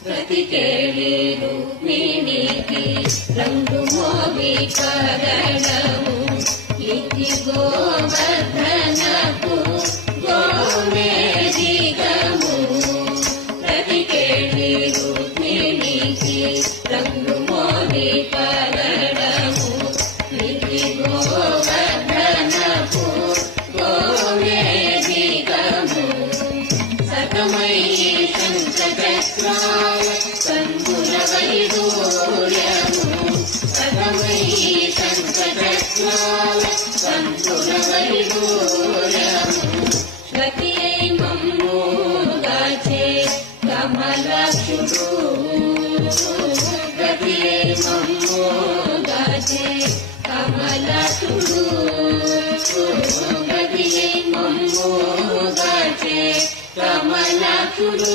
ప్రతికేళి రుక్మిణికి రంగు మోగి కరణము ఇది గోవర్ధనకు గోమేధికము ప్రతికేళి రుక్మిణికి రంగు మోగి కరణము ఇది గోవర్ధనకు గోమేధికము సతమై శంఖచక్రాయ కంబుల వైడూర్యము సతమై శంఖచక్రాయ కంబుల వైడూర్యము గతియై మమ్ము గాచే కమలాక్షుడు గతియై మమ్ము గాచే కమలాక్షుడు గతియై మమ్ము గాచే కమలాక్షుడు